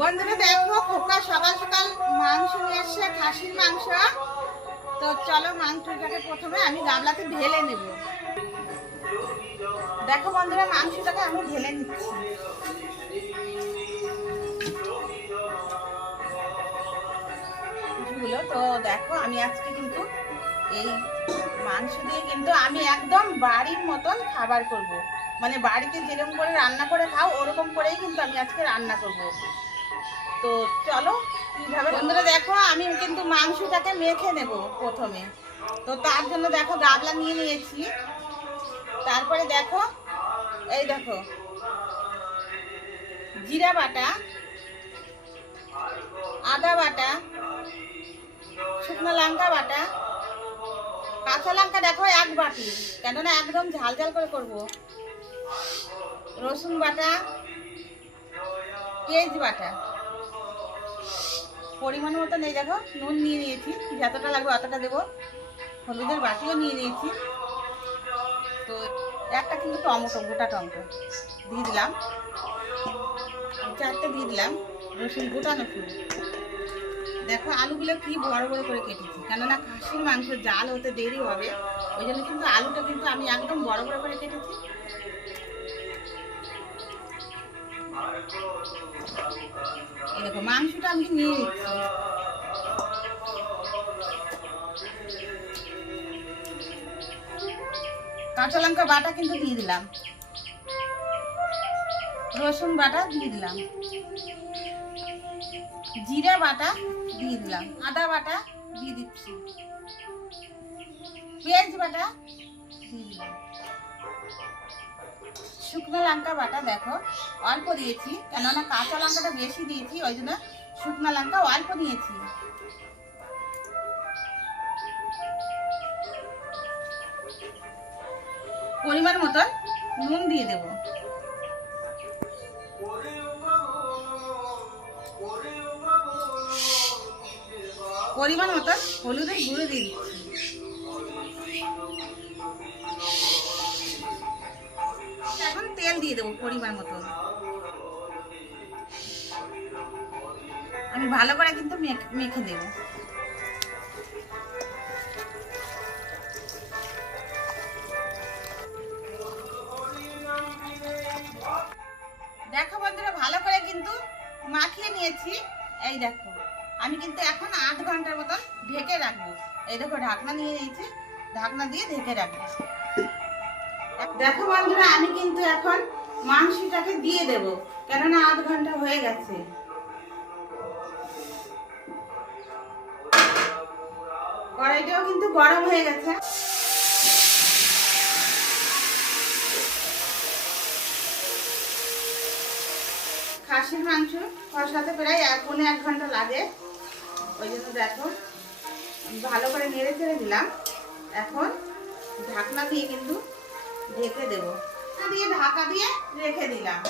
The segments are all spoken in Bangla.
বন্ধুরা দেখো খোকা সকাল সকাল মাংস নিয়ে এসছে, খাসির মাংস। তো চলো মাংসটাকে প্রথমে আমি গামলাতে ঢেলে নেব। দেখো বন্ধুরা মাংসটাকে আমি ঢেলে নিচ্ছি। তো দেখো আমি আজকে কিন্তু এই মাংস দিয়ে কিন্তু আমি একদম বাড়ির মতন খাবার করব। মানে বাড়িতে যেরকম করে রান্না করে খাও ওরকম করেই কিন্তু আমি আজকে রান্না করব। তো চলো কিভাবে বন্ধুরা দেখো আমি কিন্তু মাংসটাকে মেখে নেব প্রথমে। তো তার জন্য দেখো গাবলা নিয়ে নিয়েছি। তারপরে দেখো এই দেখো জিরা বাটা, আদা বাটা, শুকনো লঙ্কা বাটা, কাঁচা লঙ্কা দেখো এক বাটি, কেননা একদম ঝাল ঝাল করে করব। রসুন বাটা, পেঁয়াজ বাটা, পরিমাণ মতো নেই দেখো নুন নিয়ে নিয়েছি, যতটা লাগবে অতটা দেবো। হলুদের বাটিও নিয়ে নিয়েছি। তো একটা কিন্তু টমেটো, গোটা টমেটো দিয়ে দিলাম, 4টে দিয়ে দিলাম রসুন, গোটা রসুন। দেখো আলুগুলো কি বড় বড় করে কেটেছি, কেননা খাসির মাংস জাল হতে দেরি হবে, ওই জন্য কিন্তু আলুটা কিন্তু আমি একদম বড় বড় করে কেটেছি। এই দেখো মাংসটা আমি নিয়ে নিচ্ছি। কাঁচা লঙ্কা বাটা কিন্তু দিয়ে দিলাম, রসুন বাটা দিয়ে দিলাম, জিরা বাটা দিয়ে দিলাম, আদা বাটা দিয়ে দিচ্ছি, পেঁয়াজ বাটা দিয়ে দিলাম, শুকনো লঙ্কা বাটা দেখো অল্প দিয়েছি, কেননা কাঁচা লঙ্কাটা বেশি দিয়েছি, ওই জন্য শুকনো লঙ্কা অল্প দিয়েছি। পরিমাণ মতন নুন দিয়ে দেব। পরিমাণ মতন হলুদের গুঁড়ো দিয়ে দিচ্ছি। এখন তেল দিয়ে দেবো পরিমাণ মতন। আমি ভালো করে কিন্তু মেখে দেব। দেখো বন্ধুরা ভালো করে কিন্তু মাখিয়ে নিয়েছি। এই দেখো আমি কিন্তু এখন 8 ঘন্টার মতন ঢেকে রাখবো। এই দেখো ঢাকনা নিয়ে নিয়েছি, ঢাকনা দিয়ে ঢেকে রাখবো। দেখো বন্ধুরা আমি কিন্তু এখন মাংসটাকে দিয়ে দেব, কেননা 8 ঘন্টা হয়ে গেছে। কড়াইটাও কিন্তু গরম হয়ে গেছে। খাসির মাংস কষাতে প্রায় 1 ঘন্টা লাগে, ওই জন্য দেখো ভালো করে নেড়ে চেড়ে দিলাম। এখন ঢাকনা দিয়ে কিন্তু ঢেকে দেবো, দিয়ে ঢাকা দিয়ে রেখে দিলাম।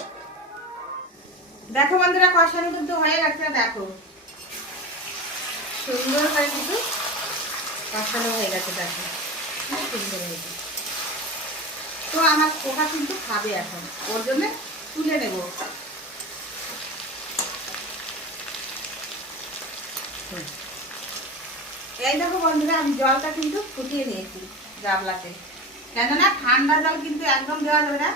দেখো বন্ধুরা কষানো কিন্তু হয়ে গেছে, দেখো সুন্দর করে কিন্তু কষানো হয়ে গেছে। দেখো সুন্দর হয়েছে। তো আমার পোকা কিন্তু খাবে, এখন ওর জন্য তুলে নেব। এই দেখো বন্ধুরা আমি জলটা কিন্তু ফুটিয়ে নিয়েছি গামলাতে, কেননা ঠান্ডা জল কিন্তু একদম দেওয়া যাবে না,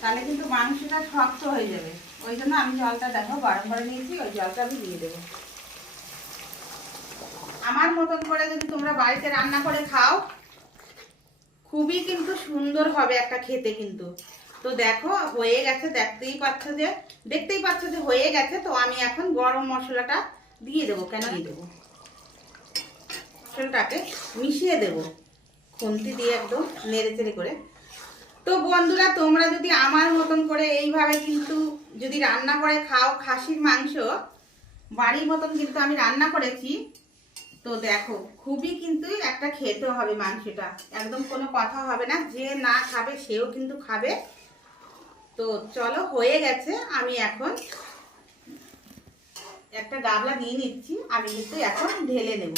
তাহলে কিন্তু মাংসটা শক্ত হয়ে যাবে। ওই জন্য আমি জলটা দেখো গরম করে নিয়েছি, ওই জলটা আমি দিয়ে দেবো। আমার মতন করে যদি তোমরা বাড়িতে রান্না করে খাও, খুবই কিন্তু সুন্দর হবে একটা খেতে কিন্তু। তো দেখো হয়ে গেছে, দেখতেই পাচ্ছ যে হয়ে গেছে। তো আমি এখন গরম মশলাটা দিয়ে দেবো, কেন দিয়ে দেবো, মশলাটাকে মিশিয়ে দেব খুন্তি দিয়ে একদম নেড়ে চেড়ে করে। তো বন্ধুরা তোমরা যদি আমার মতন করে এইভাবে কিন্তু যদি রান্না করে খাও খাসির মাংস, বাড়ির মতন কিন্তু আমি রান্না করেছি। তো দেখো খুবই কিন্তু একটা খেতে হবে মাংসটা, একদম কোনো কথা হবে না, যে না খাবে সেও কিন্তু খাবে। তো চলো হয়ে গেছে, আমি এখন একটা গামলা নিয়ে নিচ্ছি, আমি কিন্তু এখন ঢেলে নেব।